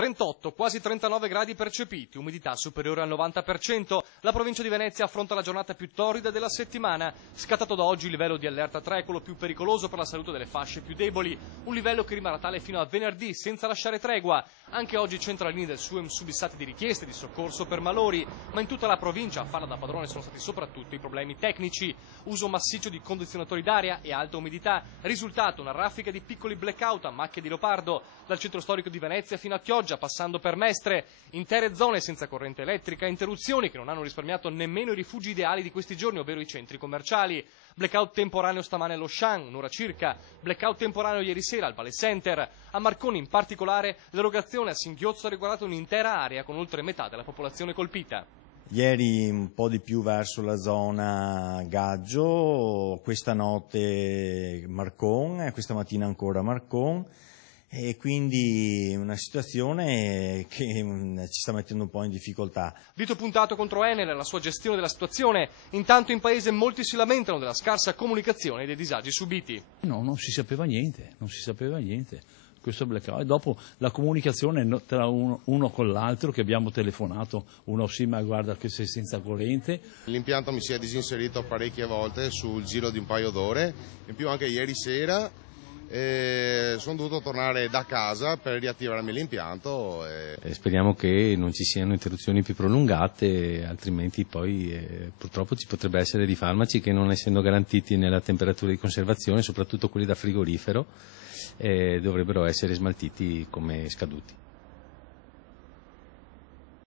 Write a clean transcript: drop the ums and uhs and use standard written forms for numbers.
38, quasi 39 gradi percepiti, umidità superiore al 90%. La provincia di Venezia affronta la giornata più torrida della settimana. Scattato da oggi il livello di allerta 3, quello più pericoloso per la salute delle fasce più deboli. Un livello che rimarrà tale fino a venerdì, senza lasciare tregua. Anche oggi centralini del SUEM subissati di richieste di soccorso per malori, ma in tutta la provincia a farla da padrone sono stati soprattutto i problemi tecnici. Uso massiccio di condizionatori d'aria e alta umidità. Risultato una raffica di piccoli blackout a macchie di leopardo, dal centro storico di Venezia fino a Chioggia, passando per Mestre. Intere zone senza corrente elettrica, interruzioni che non hanno risparmiato nemmeno i rifugi ideali di questi giorni, ovvero i centri commerciali. Blackout temporaneo stamane allo Shan, un'ora circa. Blackout temporaneo ieri sera al Valley Center. A Marconi in particolare l'erogazione a singhiozzo ha riguardato un'intera area con oltre metà della popolazione colpita. Ieri un po' di più verso la zona Gaggio, questa notte Marcon, questa mattina ancora Marcon, e quindi una situazione che ci sta mettendo un po' in difficoltà. Dito puntato contro Enel e la sua gestione della situazione. Intanto in paese molti si lamentano della scarsa comunicazione e dei disagi subiti. No, non si sapeva niente. Questo blackout. E dopo la comunicazione tra uno con l'altro, che abbiamo telefonato, uno sì, ma guarda che sei senza corrente. L'impianto mi si è disinserito parecchie volte sul giro di un paio d'ore, in più anche ieri sera sono dovuto tornare da casa per riattivarmi l'impianto. Speriamo che non ci siano interruzioni più prolungate, altrimenti poi purtroppo ci potrebbe essere di farmaci che, non essendo garantiti nella temperatura di conservazione, soprattutto quelli da frigorifero, dovrebbero essere smaltiti come scaduti.